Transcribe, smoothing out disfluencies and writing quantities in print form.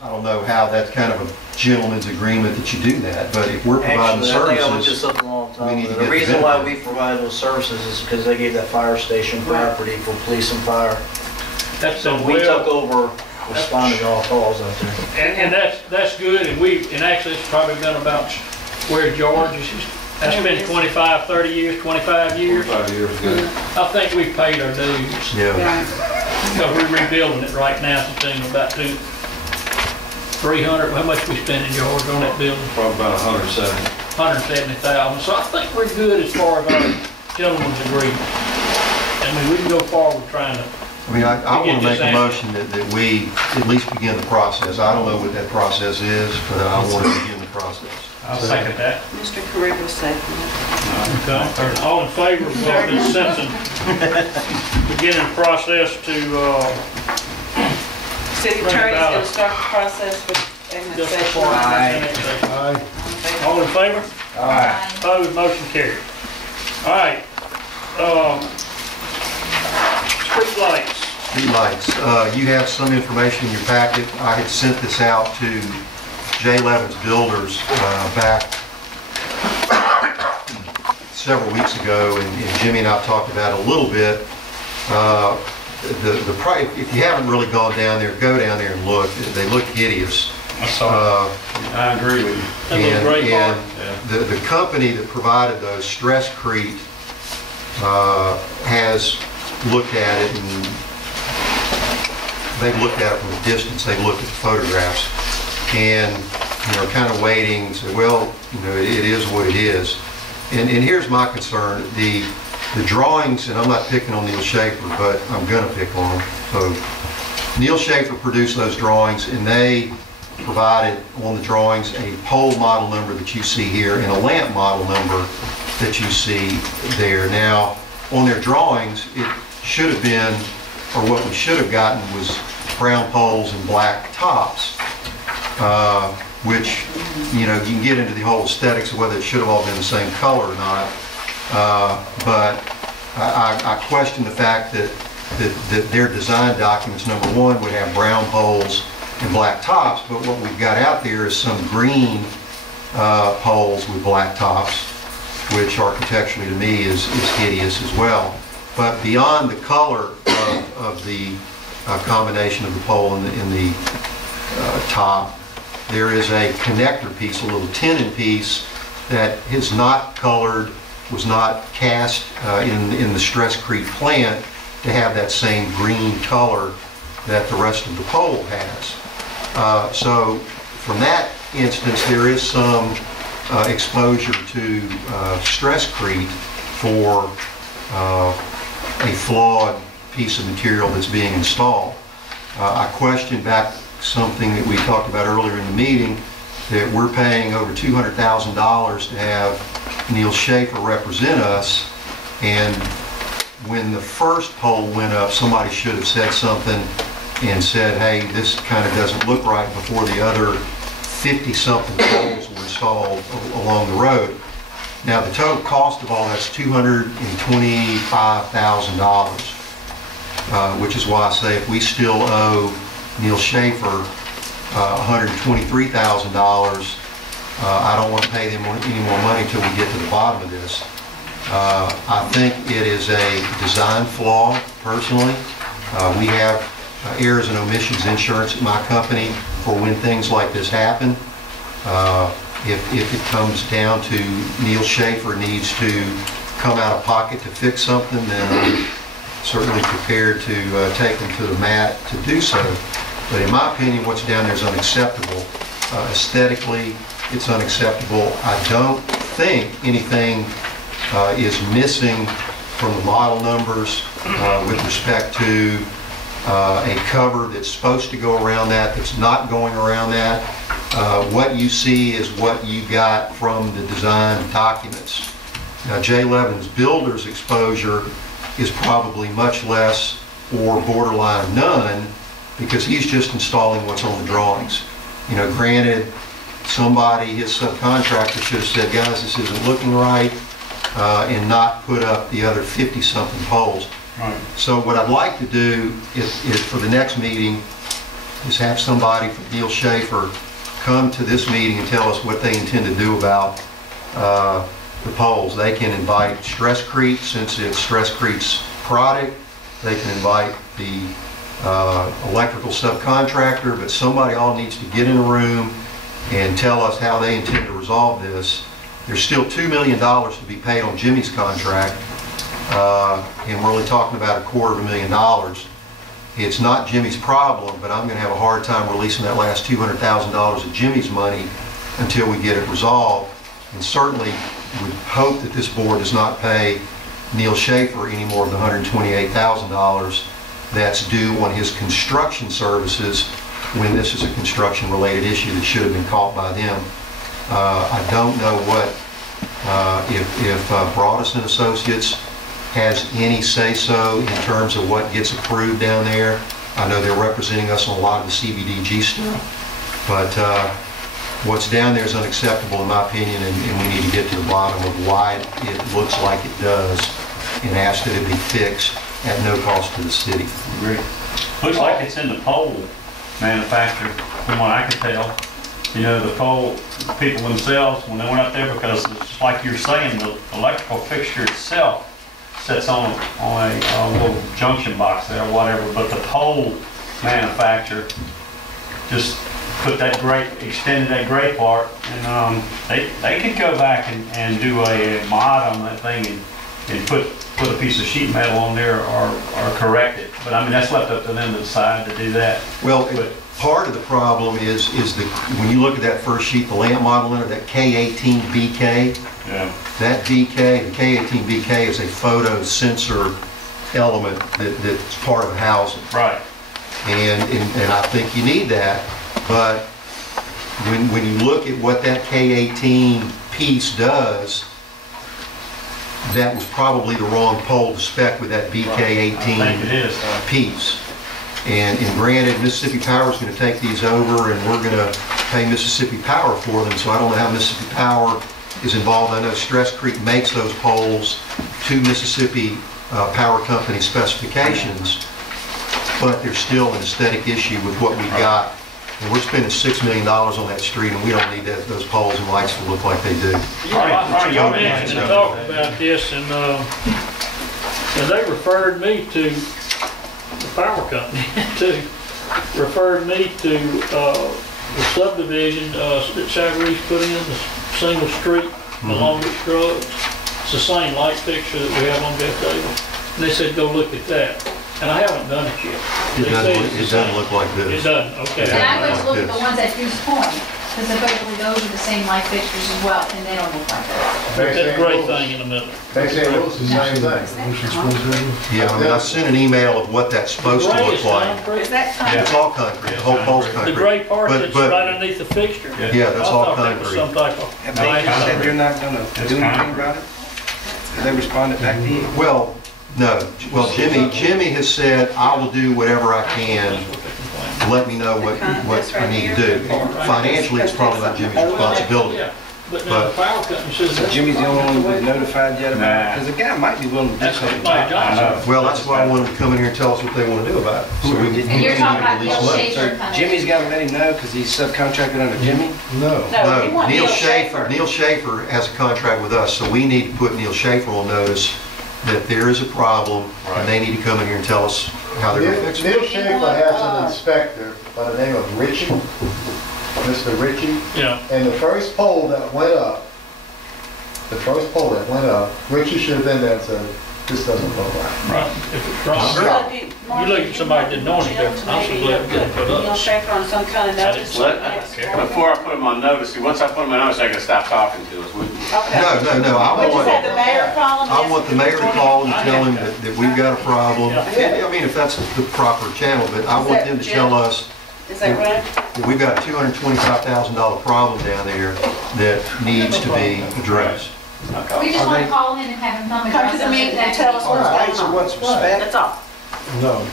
I don't know how that's kind of a gentleman's agreement that you do that, but if we're providing Actually, I think I looked services, this up a long time we need ago. to The get reason the why benefit. we provide those services is because they gave that fire station property for police and fire. That's So we took over responding to all calls out there. and that's good, and actually it's probably been about where George is, that's been 25, 30 years, 25 years. 5 years ago. I think we've paid our dues. yeah. Because we're rebuilding it right now, something about 300, how much we spending, George, on that building? Probably about 170. 170,000. So I think we're good as far as our gentleman's agreement. I mean, we can go forward trying to, I mean, I You want to get make this a motion that we at least begin the process. I don't know what that process is, but I want to begin the process. I'll second that. Mr. Carrigo seconded. Okay. All in favor of this sentence, beginning the process to, City Bring it attorney's out. gonna start the process for just annexation. before. Aye. All in favor? Aye. Opposed, motion carried. All right. Street lights. Street lights. You have some information in your packet. I had sent this out to Jay Levin's Builders back several weeks ago, and Jimmy and I talked about it a little bit. The price, if you haven't really gone down there, go down there and look. They look hideous. I saw it. I agree with you. That little gray part. The company that provided those, Stresscrete, has looked at it, and they've looked at it from a distance. They've looked at the photographs, and kind of waiting. Say, well, it is what it is. And here's my concern: the drawings, and I'm not picking on Neil Schaefer, but I'm going to pick on him. So Neil Schaefer produced those drawings, and they provided on the drawings a pole model number that you see here and a lamp model number that you see there. Now, on their drawings, it should have been, or what we should have gotten was brown poles and black tops, which, you can get into the whole aesthetics of whether it should have all been the same color or not. But I question the fact that their design documents, number one, would have brown poles and black tops, but what we've got out there is some green poles with black tops, which architecturally to me is hideous as well. But beyond the color of the combination of the pole and the top, there is a connector piece, a little tenon piece that is not colored, was not cast in the Stresscrete plant to have that same green color that the rest of the pole has. So from that instance, there is some exposure to Stresscrete for a flawed piece of material that's being installed. I questioned back something that we talked about earlier in the meeting, that we're paying over $200,000 to have Neil Schaefer represent us, and when the first pole went up, somebody should have said something and said, hey, this kind of doesn't look right, before the other 50-something poles were installed along the road. Now, the total cost of all that's $225,000, which is why I say if we still owe Neil Schaefer $123,000, I don't want to pay them any more money until we get to the bottom of this. I think it is a design flaw, personally. We have errors and omissions insurance at my company for when things like this happen. If it comes down to Neil Schaefer needs to come out of pocket to fix something, then I'm certainly prepared to take them to the mat to do so. But in my opinion, what's down there is unacceptable. Aesthetically, it's unacceptable. I don't think anything is missing from the model numbers with respect to a cover that's supposed to go around that's not going around that. What you see is what you got from the design documents. Now, Jay Levin's Builders exposure is probably much less or borderline none, because he's just installing what's on the drawings. Granted, somebody, his subcontractor, should have said, guys, this isn't looking right, and not put up the other 50-something poles. Right. So what I'd like to do is for the next meeting, is have somebody from Neil Schaefer come to this meeting and tell us what they intend to do about the poles. They can invite Stress Creek, since it's Stress Creek's product. They can invite the electrical subcontractor, but somebody all needs to get in a room and tell us how they intend to resolve this. There's still $2 million to be paid on Jimmy's contract, and we're only talking about $250,000. It's not Jimmy's problem, but I'm going to have a hard time releasing that last $200,000 of Jimmy's money until we get it resolved. And certainly would hope that this board does not pay Neil Schaefer any more than $128,000 that's due on his construction services when this is a construction-related issue that should have been caught by them. I don't know what, if Broadus and Associates has any say-so in terms of what gets approved down there. I know they're representing us on a lot of the CBDG stuff, but what's down there is unacceptable in my opinion, and we need to get to the bottom of why it looks like it does and ask that it be fixed at no cost to the city. Agree. Looks like it's in the pole manufacturer, from what I can tell. You know, the pole people themselves, when they went up there, because it's like you're saying, the electrical fixture itself sits on a little junction box there or whatever, but the pole manufacturer just put that extended that gray part, and they could go back and do a mod on that thing and put a piece of sheet metal on there or correct it. But I mean, that's left up to them to decide to do that. Well, part of the problem is when you look at that first sheet, the lamp model in it, that K18BK, yeah. that BK, the K18BK is a photo sensor element that's part of the housing. Right. And I think you need that, but when you look at what that K18 piece does, that was probably the wrong pole to spec with that BK18 I think it is. piece. And granted, Mississippi Power is going to take these over, and we're going to pay Mississippi Power for them, so I don't know how Mississippi Power is involved. I know Stress Creek makes those poles to Mississippi Power Company specifications, but there's still an aesthetic issue with what we've got. And we're spending $6 million on that street, and we don't need those poles and lights to look like they do. You mentioned and talked about this, and they referred me to the power company, referred me to the subdivision that Chavarese put in, the single street along with Scruggs. It's the same light fixture that we have on Jeff Davis. And they said, go look at that. And I haven't done it yet. It doesn't look like this. It doesn't, okay. And I went to look at the ones at Goose Point, because supposedly those are the same light fixtures as well, and they don't look like that. That gray thing in the middle. They say it looks the same thing. Yeah, I mean, I sent an email of what that's supposed to The gray look is like. concrete. Is that concrete? It's all concrete, the whole pole's concrete. The gray part But- that's but- right underneath the fixture? Yeah, that's all I thought that was concrete. some type of. Have they said they're not gonna do anything about it? Have they responded back to you? Well, no. Well, Jimmy has said, I will do whatever I can. Let me know what I need to do. Financially, it's probably not Jimmy's responsibility. Yeah, but now the power company says. So Jimmy's the only one who's been notified yet about it? Nah. Because the guy might be willing to do That's something. my job. Well, that's why I want them to come in here and tell us what they want to do about it. So we can And you're talking about release Neil money. Schaefer So coming. Jimmy's gotta let him know because he's subcontracted under Jimmy? No. No, we No, want Neil Neil Schaefer has a contract with us, so we need to put Neil Schaefer on notice that there is a problem, and they need to come in here and tell us how they're going to fix it. Neil Schaefer has an inspector by the name of Richie, Mr. Richie, Yeah, and the first pole that went up, Richie should have been there and said, this doesn't look right. right. If it's wrong, you look at somebody that didn't know any different, I'm so glad we didn't put Neil us. Schaefer on some kind of notice. Before I put them on notice, see, once I put them on notice, they can stop talking to us. Okay. No, We just had the mayor call him. I want the mayor to call and tell him that we've got a problem. I mean, if that's the proper channel, but I want them to tell us Is that right? that we've got a $225,000 problem down there that needs to be addressed. We just want to call him and have him come and Come to address the us. meeting and tell us what's Lights or going on. what's spec? That's all. No.